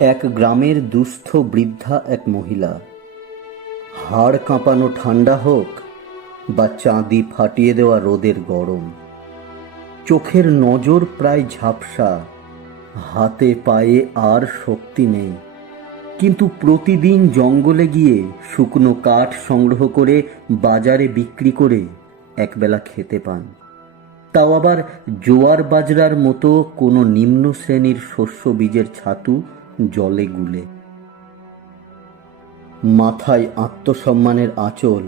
এক গ্রামের দুস্থ বৃদ্ধা এক মহিলা। হাড় কাঁপানো ঠান্ডা হোক বা চাঁদি ফাটিয়ে দেওয়া রোদের গরম, চোখের নজর প্রায় ঝাপসা, হাতে পায়ে আর শক্তি নেই। কিন্তু প্রতিদিন জঙ্গলে গিয়ে শুকনো কাঠ সংগ্রহ করে বাজারে বিক্রি করে একবেলা খেতে পান, তাও আবার জোয়ার বাজরার মতো কোনো নিম্ন শ্রেণীর শস্য বীজের ছাতু জলে গুলে। মাথায় আত্মসম্মানের আঁচল,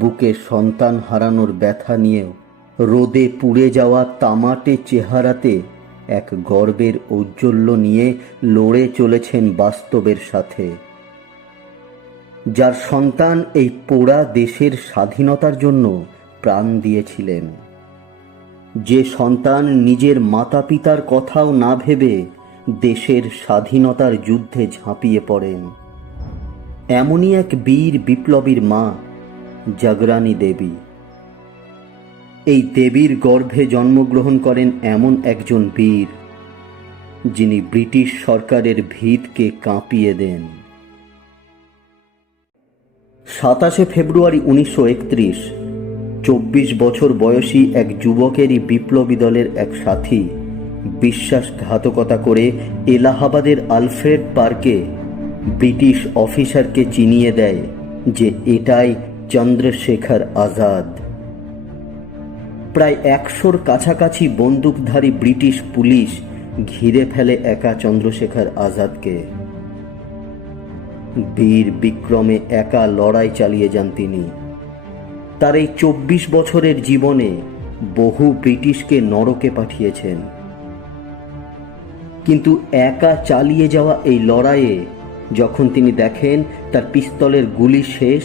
বুকে সন্তান হারানোর ব্যথা নিয়েও রোদে পুড়ে যাওয়া তামাটে চেহারাতে এক গর্বের ঔজ্জ্বল্য নিয়ে লড়ে চলেছেন বাস্তবের সাথে। যার সন্তান এই পোড়া দেশের স্বাধীনতার জন্য প্রাণ দিয়েছিলেন, যে সন্তান নিজের মাতা পিতার কথাও না ভেবে দেশের স্বাধীনতার যুদ্ধে ঝাঁপিয়ে পড়েন, এমনই এক বীর বিপ্লবীর মা জাগরানী দেবী। এই দেবীর গর্ভে জন্মগ্রহণ করেন এমন একজন বীর, যিনি ব্রিটিশ সরকারের ভিতকে কাঁপিয়ে দেন। 27 ফেব্রুয়ারি 1931, 24 বছর বয়সী এক যুবকেরই বিপ্লবী দলের এক সাথী বিশ্বাসঘাতকতা করে এলাহাবাদের আলফ্রেড পার্কে ব্রিটিশ অফিসারকে চিনিয়ে দেয় যে এটাই চন্দ্রশেখর আজাদ। প্রায় 100-র কাছাকাছি বন্দুকধারী ব্রিটিশ পুলিশ ঘিরে ফেলে একা চন্দ্রশেখর আজাদকে। বীর বিক্রমে একা লড়াই চালিয়ে যান তিনি। তার এই 24 বছরের জীবনে বহু ব্রিটিশকে নরকে পাঠিয়েছেন, কিন্তু একা চালিয়ে যাওয়া এই লড়াইয়ে যখন তিনি দেখেন তার পিস্তলের গুলি শেষ,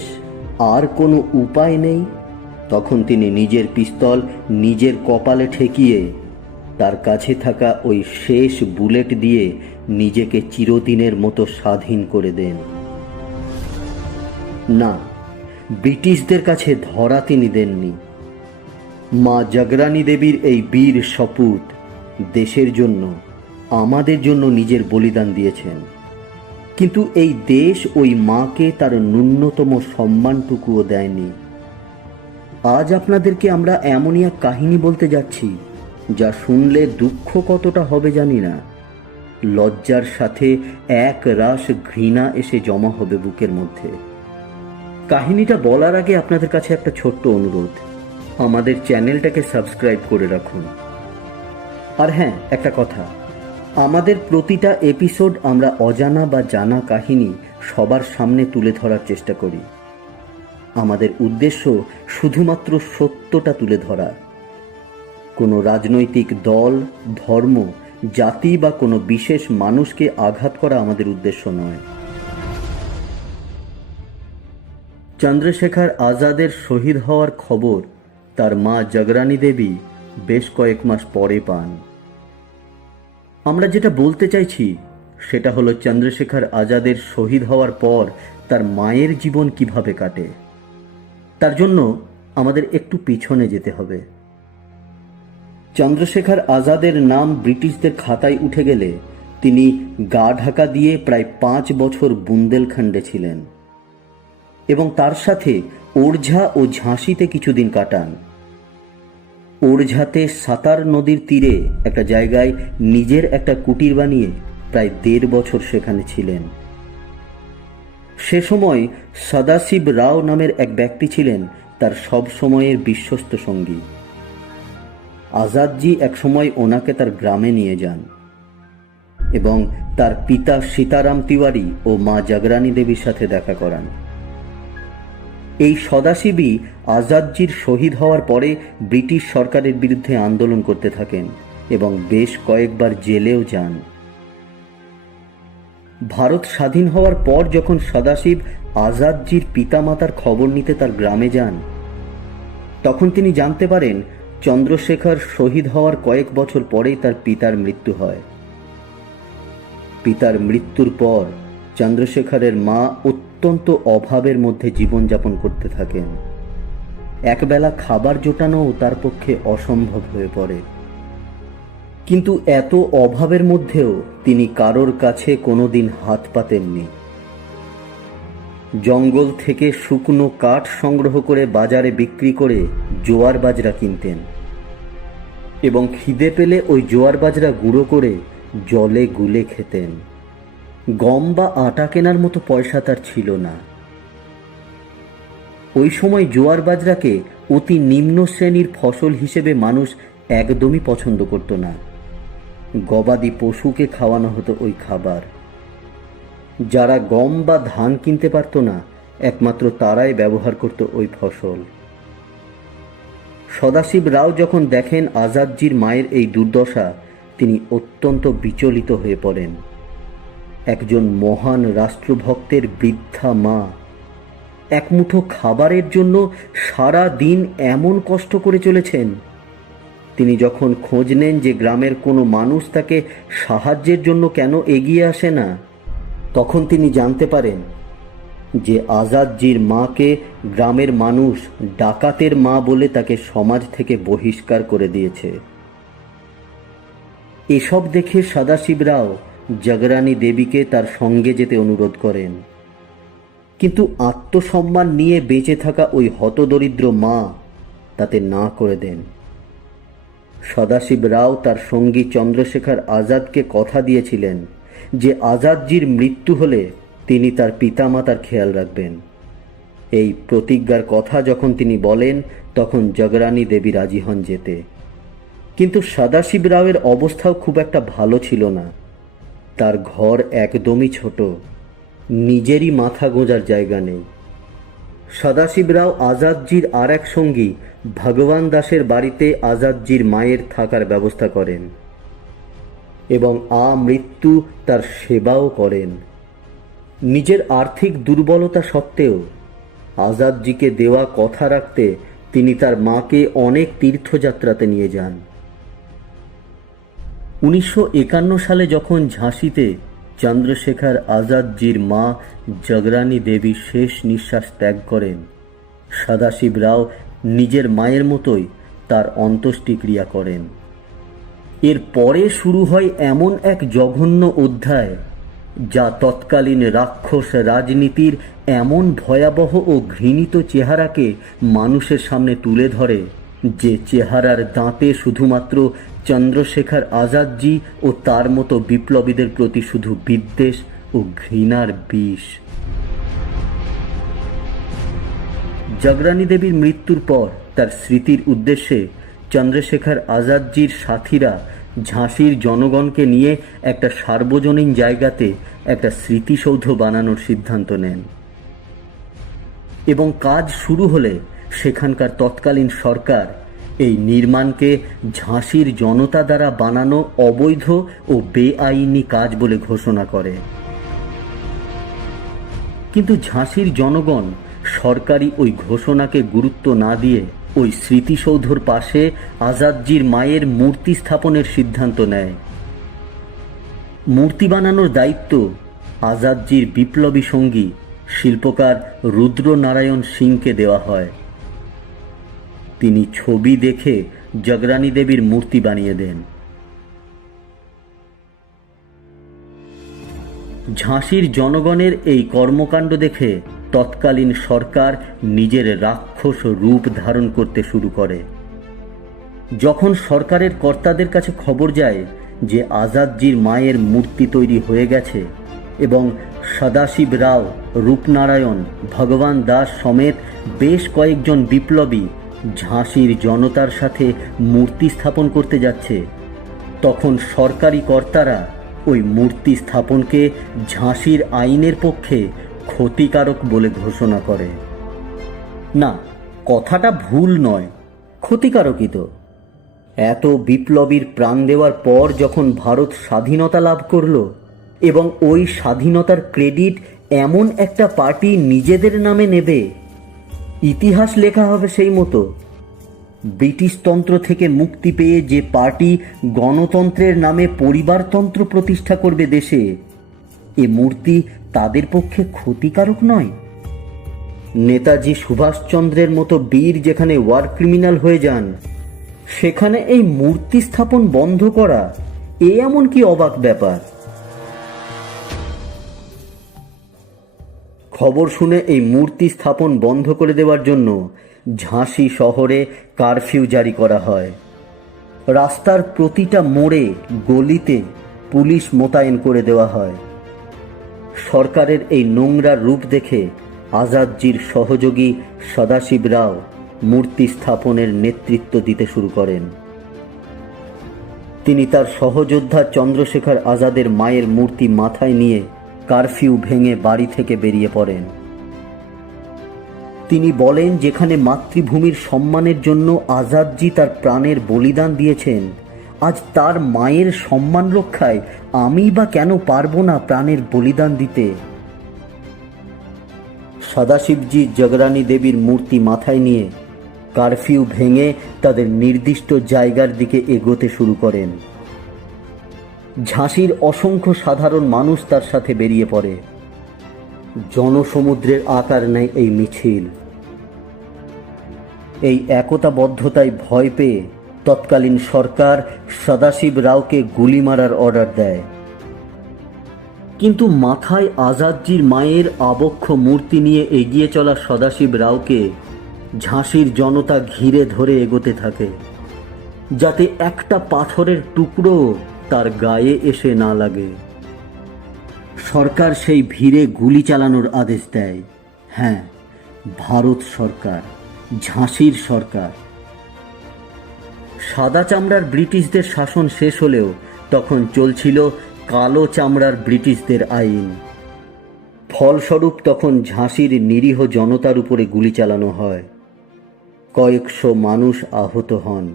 আর কোনো উপায় নেই, তখন তিনি নিজের পিস্তল নিজের কপালে ঠেকিয়ে তার কাছে থাকা ওই শেষ বুলেট দিয়ে নিজেকে চিরদিনের মতো স্বাধীন করে দেন। না, ব্রিটিশদের কাছে ধরা তিনি দেননি। মা জাগরানী দেবীর এই বীর সপুত দেশের জন্য, আমাদের জন্য নিজের বলিদান দিয়েছেন, কিন্তু এই দেশ ওই মাকে তার ন্যূনতম সম্মানটুকুও দেয়নি। আজ আপনাদেরকে আমরা এমনই এক কাহিনী বলতে যাচ্ছি যা শুনলে দুঃখ কতটা হবে জানি না, লজ্জার সাথে এক রাশ ঘৃণা এসে জমা হবে বুকের মধ্যে। কাহিনীটা বলার আগে আপনাদের কাছে একটা ছোট্ট অনুরোধ, আমাদের চ্যানেলটাকে সাবস্ক্রাইব করে রাখুন। আর হ্যাঁ, একটা কথা, আমাদের প্রতিটা এপিসোড আমরা অজানা বা জানা কাহিনী সবার সামনে তুলে ধরার চেষ্টা করি। আমাদের উদ্দেশ্য শুধুমাত্র সত্যটা তুলে ধরা। কোনো রাজনৈতিক দল, ধর্ম, জাতি বা কোনো বিশেষ মানুষকে আঘাত করা আমাদের উদ্দেশ্য নয়। চন্দ্রশেখর আজাদের শহীদ হওয়ার খবর তার মা জাগরানী দেবী বেশ কয়েক মাস পরে পান। আমরা যেটা বলতে চাইছি সেটা হলো চন্দ্রশেখর আজাদের শহীদ হওয়ার পর তার মায়ের জীবন কিভাবে কাটে। তার জন্য আমাদের একটু পিছনে যেতে হবে। চন্দ্রশেখর আজাদের নাম ব্রিটিশদের খাতায় উঠে গেলে তিনি গা ঢাকা দিয়ে প্রায় 5 বছর বুন্দেলখণ্ডে ছিলেন এবং তার সাথে ওরঝা ও ঝাঁসিতে কিছুদিন কাটান। ওরঝাতে সাতার নদীর তীরে একটা জায়গায় নিজের একটা কুটির বানিয়ে প্রায় 1.5 বছর সেখানে ছিলেন। সে সময় সদাশিব রাও নামের এক ব্যক্তি ছিলেন তার সব সময়ের বিশ্বস্ত সঙ্গী। আজাদজি একসময় ওনাকে তার গ্রামে নিয়ে যান এবং তার পিতা সীতারাম তিওয়ারি ও মা জাগরানী দেবীর সাথে দেখা করান। এই সদাশিবই আজাদজির শহীদ হওয়ার পরে ব্রিটিশ সরকারের বিরুদ্ধে আন্দোলন করতে থাকেন এবং বেশ কয়েকবার জেলেও যান। ভারত স্বাধীন হওয়ার পর যখন সদাশিব আজাদজির পিতামাতার খবর নিতে তার গ্রামে যান, তখন তিনি জানতে পারেন চন্দ্রশেখর শহীদ হওয়ার কয়েক বছর পরেই তার পিতার মৃত্যু হয়। পিতার মৃত্যুর পর চন্দ্রশেখরের মা অত্যন্ত অভাবের মধ্যে জীবনযাপন করতে থাকেন। একবেলা খাবার জোটানোও তার পক্ষে অসম্ভব হয়ে পড়ে। কিন্তু এত অভাবের মধ্যেও তিনি কারোর কাছে কোনোদিন হাত পাতেননি। জঙ্গল থেকে শুকনো কাঠ সংগ্রহ করে বাজারে বিক্রি করে জোয়ার বাজরা কিনতেন এবং খিদে পেলে ওই জোয়ার বাজরা গুঁড়ো করে জলে গুলে খেতেন। গম বা আটা কেনার মতো পয়সা তার ছিল না। ওই সময় জোয়ার বাজরাকে অতি নিম্ন শ্রেণীর ফসল হিসেবে মানুষ একদমই পছন্দ করত না। গবাদি পশুকে খাওয়ানো হতো ওই খাবার। যারা গম বা ধান কিনতে পারত না, একমাত্র তারাই ব্যবহার করত ওই ফসল। সদাশিব রাও যখন দেখেন আজাদজির মায়ের এই দুর্দশা, তিনি অত্যন্ত বিচলিত হয়ে পড়েন। একজন মহান রাষ্ট্রভক্তের বৃদ্ধা মা এক মুঠো খাবারের জন্য সারা দিন এমন কষ্ট করে চলেছেন। তিনি যখন খোঁজ নেন যে গ্রামের কোনো মানুষ তাকে সাহায্যের জন্য কেন এগিয়ে আসে না, তখন তিনি জানতে পারেন যে আজাদজির মাকে গ্রামের মানুষ ডাকাতের মা বলে তাকে সমাজ থেকে বহিষ্কার করে দিয়েছে। এসব দেখে সদাশিব রাও জগরানী দেবীকে তার সঙ্গে যেতে অনুরোধ করেন, কিন্তু আত্মসম্মান নিয়ে বেঁচে থাকা ওই হতদরিদ্র মা তাতে না করে দেন। সদাশিব রাও তার সঙ্গী চন্দ্রশেখর আজাদকে কথা দিয়েছিলেন যে আজাদজির মৃত্যু হলে তিনি তার পিতামাতার খেয়াল রাখবেন। এই প্রতিজ্ঞার কথা যখন তিনি বলেন, তখন জগরানী দেবী রাজি হন যেতে। কিন্তু সদাশিব রাওয়ের অবস্থাও খুব একটা ভালো ছিল না। তার ঘর একদমই ছোট, নিজেরই মাথা গোঁজার জায়গা নেই। সদাশিব রাও আজাদজির আর এক সঙ্গী ভগবান দাসের বাড়িতে আজাদজির মায়ের থাকার ব্যবস্থা করেন এবং আমৃত্যু তার সেবাও করেন। নিজের আর্থিক দুর্বলতা সত্ত্বেও আজাদজিকে দেওয়া কথা রাখতে তিনি তার মাকে অনেক তীর্থযাত্রাতে নিয়ে যান। 1951 সালে যখন ঝাঁসিতে চন্দ্রশেখর আজাদজির মা জগরানী দেবী শেষ নিঃশ্বাস ত্যাগ করেন, সদাশিব রাও নিজের মায়ের মতোই তার অন্ত্যেষ্টিক্রিয়া করেন। এর পরে শুরু হয় এমন এক জঘন্য অধ্যায় যা তৎকালীন রাক্ষস রাজনীতির এমন ভয়াবহ ও ঘৃণিত চেহারাকে মানুষের সামনে তুলে ধরে যে চেহারার দাঁতে শুধুমাত্র চন্দ্রশেখর আজাদজি ও তার মতো বিপ্লবীদের প্রতি শুধু বিদ্বেষ ও ঘৃণার বিষ। জগরানী দেবীর মৃত্যুর পর তার স্মৃতির উদ্দেশ্যে চন্দ্রশেখর আজাদজির সাথীরা ঝাঁসির জনগণকে নিয়ে একটা সার্বজনীন জায়গাতে একটা স্মৃতিসৌধ বানানোর সিদ্ধান্ত নেন এবং কাজ শুরু হলে সেখানকার তৎকালীন সরকার এই নির্মাণকে ঝাঁসির জনতা দ্বারা বানানো অবৈধ ও বেআইনি কাজ বলে ঘোষণা করে। কিন্তু ঝাঁসির জনগণ সরকারি ওই ঘোষণাকে গুরুত্ব না দিয়ে ওই স্মৃতিসৌধর পাশে আজাদজির মায়ের মূর্তি স্থাপনের সিদ্ধান্ত নেয়। মূর্তি বানানোর দায়িত্ব আজাদজির বিপ্লবী সঙ্গী শিল্পকার রুদ্রনারায়ণ সিংকে দেওয়া হয়। তিনি ছবি দেখে জগরানী দেবীর মূর্তি বানিয়ে দেন। ঝাঁসির জনগণের এই কর্মকাণ্ড দেখে তৎকালীন সরকার নিজের রাক্ষস রূপ ধারণ করতে শুরু করে। যখন সরকারের কর্তাদের কাছে খবর যায় যে আজাদজির মায়ের মূর্তি তৈরি হয়ে গেছে এবং সদাশিব রাও, রূপনারায়ণ, ভগবান দাস সমেত বেশ কয়েকজন বিপ্লবী ঝাঁসির জনতার সাথে মূর্তি স্থাপন করতে যাচ্ছে, তখন সরকারি কর্তারা ওই মূর্তি স্থাপনকে ঝাঁসির আইনের পক্ষে ক্ষতিকারক বলে ঘোষণা করে। না, কথাটা ভুল নয়, ক্ষতিকারকই তো। এত বিপ্লবীর প্রাণ দেওয়ার পর যখন ভারত স্বাধীনতা লাভ করল এবং ওই স্বাধীনতার ক্রেডিট এমন একটা পার্টি নিজেদের নামে নেবে, ইতিহাস লেখা হবে সেই মতো। ব্রিটিশতন্ত্র থেকে মুক্তি পেয়ে যে পার্টি গণতন্ত্রের নামে পরিবারতন্ত্র প্রতিষ্ঠা করবে দেশে, এ মূর্তি তাদের পক্ষে ক্ষতিকারক নয়। নেতাজি সুভাষচন্দ্রের মতো বীর যেখানে ওয়ার ক্রিমিনাল হয়ে যান, সেখানে এই মূর্তি স্থাপন বন্ধ করা এমন কি অবাক ব্যাপার? খবর শুনে এই মূর্তি স্থাপন বন্ধ করে দেওয়ার জন্য ঝাঁসি শহরে কারফিউ জারি করা হয়। রাস্তার প্রতিটা মোড়ে গলিতে পুলিশ মোতায়েন করে দেওয়া হয়। সরকারের এই নোংরা রূপ দেখে আজাদজির সহযোগী সদাশিব রাও মূর্তি স্থাপনের নেতৃত্ব দিতে শুরু করেন। তিনি তার সহযোদ্ধা চন্দ্রশেখর আজাদের মায়ের মূর্তি মাথায় নিয়ে কারফিউ ভেঙে বাড়ি থেকে বেরিয়ে পড়েন। তিনি বলেন, যেখানে মাতৃভূমির সম্মানের জন্য আজাদজি তার প্রাণের বলিদান দিয়েছেন, আজ তার মায়ের সম্মান রক্ষায় আমি বা কেন পারবো না প্রাণের বলিদান দিতে? সদাশিবজি জগরানী দেবীর মূর্তি মাথায় নিয়ে কারফিউ ভেঙে তাদের নির্দিষ্ট জায়গার দিকে এগোতে শুরু করেন। ঝাঁসির অসংখ্য সাধারণ মানুষ তার সাথে বেরিয়ে পড়ে। জনসমুদ্রের আকার নেয় এই মিছিল। এই একতাবদ্ধতায় ভয় পেয়ে তৎকালীন সরকার সদাশিব রাওকে গুলি মারার অর্ডার দেয়। কিন্তু মাথায় আজাদজির মায়ের আবক্ষ মূর্তি নিয়ে এগিয়ে চলা সদাশিব রাওকে ঝাঁসির জনতা ঘিরে ধরে এগোতে থাকে, যাতে একটা পাথরের টুকরো তার গায়ে এসে না লাগে। সরকার সেই ভিড়ে গুলি চালানোর আদেশ দেয়। হ্যাঁ, ভারত সরকার, ঝাঁসির সরকার। সাদা চামড়ার ব্রিটিশদের শাসন শেষ হলেও তখন চলছিল কালো চামড়ার ব্রিটিশদের আইন। ফলস্বরূপ তখন ঝাঁসির নিরীহ জনতার উপরে গুলি চালানো হয়। কয়েকশো মানুষ আহত হন।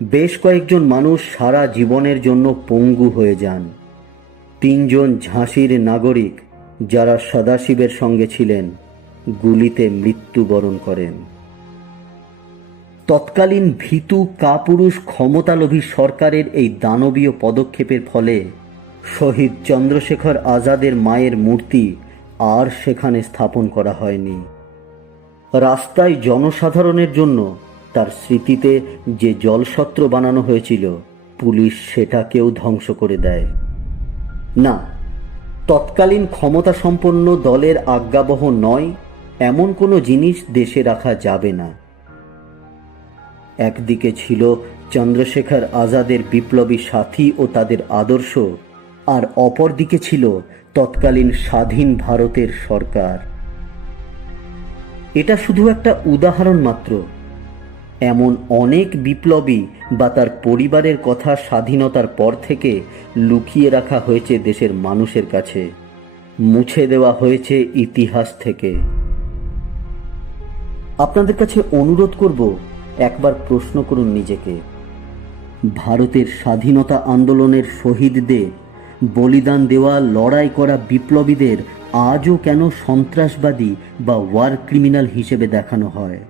বেশ কয়েকজন মানুষ সারা জীবনের জন্য পঙ্গু হয়ে যান। 3 জন ঝাঁসির নাগরিক যারা সদাশিবের সঙ্গে ছিলেন গুলিতে মৃত্যুবরণ করেন। তৎকালীন ভীতু কাপুরুষ ক্ষমতালোভী সরকারের এই দানবীয় পদক্ষেপের ফলে শহীদ চন্দ্রশেখর আজাদের মায়ের মূর্তি আর সেখানে স্থাপন করা হয়নি। রাস্তায় জনসাধারণের জন্য তার স্মৃতিতে যে জলসত্র বানানো হয়েছিল, পুলিশ সেটাকেও ধ্বংস করে দেয়। না, তৎকালীন ক্ষমতাসম্পন্ন দলের আজ্ঞাবহ নয় এমন কোনো জিনিস দেশে রাখা যাবে না। একদিকে ছিল চন্দ্রশেখর আজাদের বিপ্লবী সাথী ও তাদের আদর্শ, আর অপরদিকে ছিল তৎকালীন স্বাধীন ভারতের সরকার। এটা শুধু একটা উদাহরণ মাত্র। এমন অনেক বিপ্লবী বা তার পরিবারের কথা স্বাধীনতার পর থেকে লুকিয়ে রাখা হয়েছে দেশের মানুষের কাছে, মুছে দেওয়া হয়েছে ইতিহাস থেকে। আপনাদের কাছে অনুরোধ করব, একবার প্রশ্ন করুন নিজেকে, ভারতের স্বাধীনতা আন্দোলনের শহীদদের, বলিদান দেওয়া লড়াই করা বিপ্লবীদের আজও কেন সন্ত্রাসবাদী বা ওয়ার ক্রিমিনাল হিসেবে দেখানো হয়?